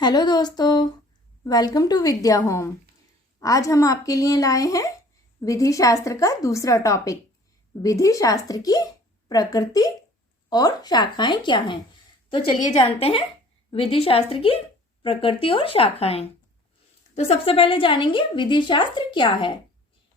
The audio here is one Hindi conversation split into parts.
हेलो दोस्तों, वेलकम टू विद्या होम। आज हम आपके लिए लाए हैं विधि शास्त्र का दूसरा टॉपिक। विधि शास्त्र की प्रकृति और शाखाएं क्या हैं। तो चलिए जानते हैं विधि शास्त्र की प्रकृति और शाखाएं। तो सबसे पहले जानेंगे विधि शास्त्र क्या है।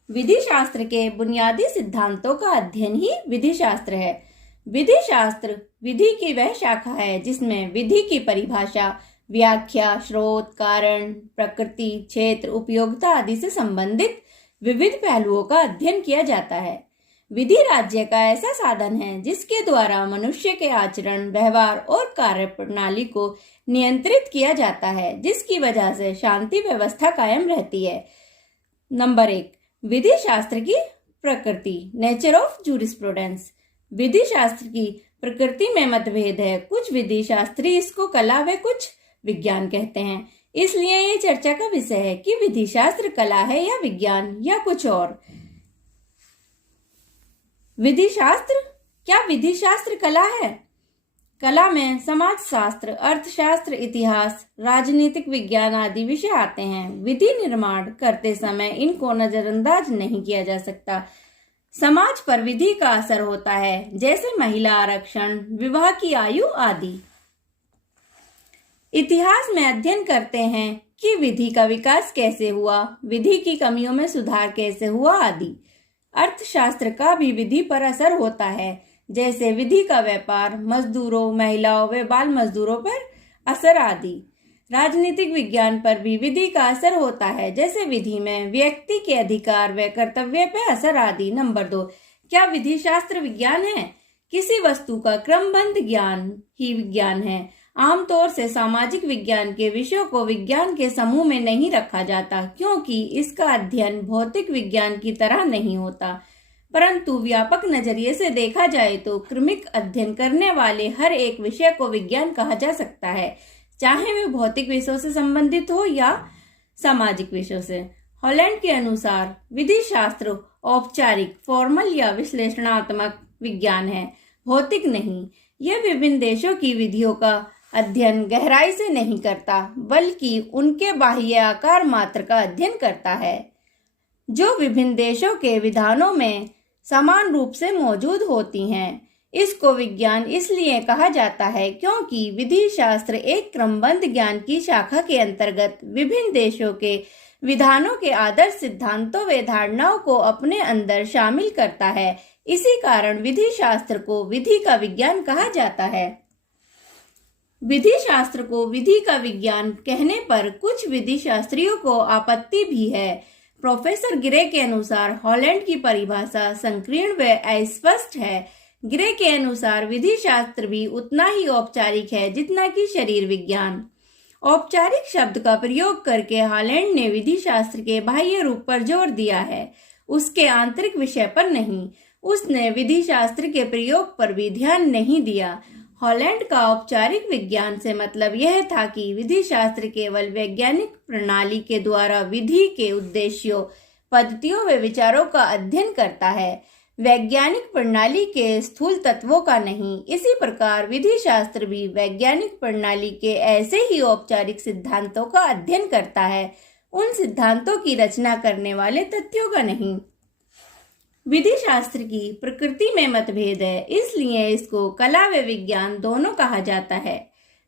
विधि शास्त्र के बुनियादी सिद्धांतों का अध्ययन ही विधि शास्त्र है। विधि शास्त्र विधि की वह शाखा है जिसमें विधि की परिभाषा, व्याख्या, स्रोत, कारण, प्रकृति, क्षेत्र, उपयोगिता आदि से संबंधित विविध पहलुओं का अध्ययन किया जाता है। विधि राज्य का ऐसा साधन है जिसके द्वारा मनुष्य के आचरण, व्यवहार और कार्य प्रणाली को नियंत्रित किया जाता है, जिसकी वजह से शांति व्यवस्था कायम रहती है। नंबर 1, विधि शास्त्र की प्रकृति, नेचर ऑफ जूरिस्प्रूडेंस। विधि शास्त्र की प्रकृति में मतभेद है। कुछ विधि शास्त्री इसको कला व कुछ विज्ञान कहते हैं। इसलिए ये चर्चा का विषय है कि विधि शास्त्र कला है या विज्ञान या कुछ और। विधि शास्त्र, क्या विधि शास्त्र कला है? कला में समाजशास्त्र, अर्थशास्त्र, इतिहास, राजनीतिक विज्ञान आदि विषय आते हैं। विधि निर्माण करते समय इनको नजरअंदाज नहीं किया जा सकता। समाज पर विधि का असर होता है, जैसे महिला आरक्षण, विवाह की आयु आदि। इतिहास में अध्ययन करते हैं कि विधि का विकास कैसे हुआ, विधि की कमियों में सुधार कैसे हुआ आदि। अर्थशास्त्र का भी विधि पर असर होता है, जैसे विधि का व्यापार, मजदूरों, महिलाओं व बाल मजदूरों पर असर आदि। राजनीतिक विज्ञान पर भी विधि का असर होता है, जैसे विधि में व्यक्ति के अधिकार व कर्तव्य पर असर आदि। नंबर 2, क्या विधि शास्त्र विज्ञान है? किसी वस्तु का क्रमबद्ध ज्ञान ही विज्ञान है। आमतौर से सामाजिक विज्ञान के विषयों को विज्ञान के समूह में नहीं रखा जाता, क्योंकि इसका अध्ययन भौतिक विज्ञान की तरह नहीं होता। परंतु व्यापक नजरिए से देखा जाए तो क्रमिक अध्ययन करने वाले हर एक विषय को विज्ञान कहा जा सकता है, चाहे वे भौतिक विषयों से संबंधित हो या सामाजिक विषयों से। हॉलैंड के अनुसार विधि शास्त्र औपचारिक, फॉर्मल या विश्लेषणात्मक विज्ञान है, भौतिक नहीं। यह विभिन्न देशों की विधियों का अध्ययन गहराई से नहीं करता, बल्कि उनके बाह्य आकार मात्र का अध्ययन करता है, जो विभिन्न देशों के विधानों में समान रूप से मौजूद होती हैं। इसको विज्ञान इसलिए कहा जाता है क्योंकि विधि शास्त्र एक क्रमबद्ध ज्ञान की शाखा के अंतर्गत विभिन्न देशों के विधानों के आदर्श सिद्धांतों व धारणाओं को अपने अंदर शामिल करता है। इसी कारण विधि शास्त्र को विधि का विज्ञान कहा जाता है। विधि शास्त्र को विधि का विज्ञान कहने पर कुछ विधि शास्त्रियों को आपत्ति भी है। प्रोफेसर गिरे के अनुसार हॉलैंड की परिभाषा संकीर्ण व अस्पष्ट है। गिरे के अनुसार विधि शास्त्र भी उतना ही औपचारिक है जितना कि शरीर विज्ञान। औपचारिक शब्द का प्रयोग करके हॉलैंड ने विधि शास्त्र के बाह्य रूप पर जोर दिया है, उसके आंतरिक विषय पर नहीं। उसने विधि शास्त्र के प्रयोग पर भी ध्यान नहीं दिया। हॉलैंड का औपचारिक विज्ञान से मतलब यह था कि विधि शास्त्र केवल वैज्ञानिक प्रणाली के द्वारा विधि के उद्देश्यों, पद्धतियों व विचारों का अध्ययन करता है, वैज्ञानिक प्रणाली के स्थूल तत्वों का नहीं। इसी प्रकार विधि शास्त्र भी वैज्ञानिक प्रणाली के ऐसे ही औपचारिक सिद्धांतों का अध्ययन करता है, उन सिद्धांतों की रचना करने वाले तथ्यों का नहीं। विधि शास्त्र की प्रकृति में मतभेद है, इसलिए इसको कला व विज्ञान दोनों कहा जाता है।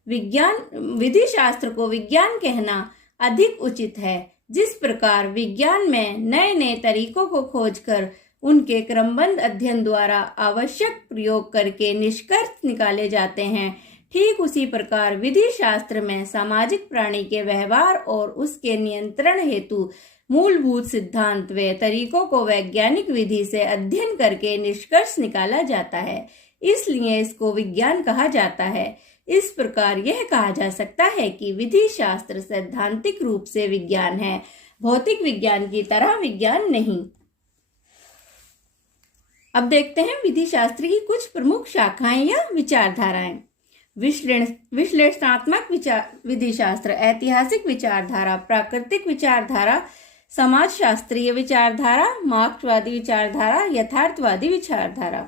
विधि शास्त्र को विज्ञान कहना अधिक उचित है। जिस प्रकार विज्ञान में नए नए तरीकों को खोजकर उनके क्रमबद्ध अध्ययन द्वारा आवश्यक प्रयोग करके निष्कर्ष निकाले जाते हैं, ठीक उसी प्रकार विधि शास्त्र में सामाजिक प्राणी के व्यवहार और उसके नियंत्रण हेतु मूलभूत सिद्धांत व तरीकों को वैज्ञानिक विधि से अध्ययन करके निष्कर्ष निकाला जाता है, इसलिए इसको विज्ञान कहा जाता है। इस प्रकार यह कहा जा सकता है कि विधि शास्त्र सैद्धांतिक रूप से विज्ञान है, भौतिक विज्ञान की तरह विज्ञान नहीं। अब देखते हैं विधि शास्त्र की कुछ प्रमुख शाखाएं या विचारधाराएं। विश्लेषणात्मक विधि शास्त्र, ऐतिहासिक विचारधारा, प्राकृतिक विचारधारा, समाज शास्त्रीय विचारधारा, मार्क्सवादी विचारधारा, यथार्थवादी विचारधारा।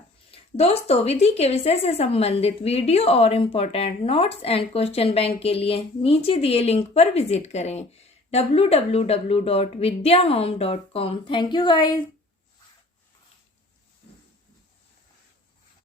दोस्तों, विधि के विषय से संबंधित वीडियो और important notes and question bank के लिए नीचे दिए लिंक पर विजिट करें www.vidyahome.com। Thank you guys.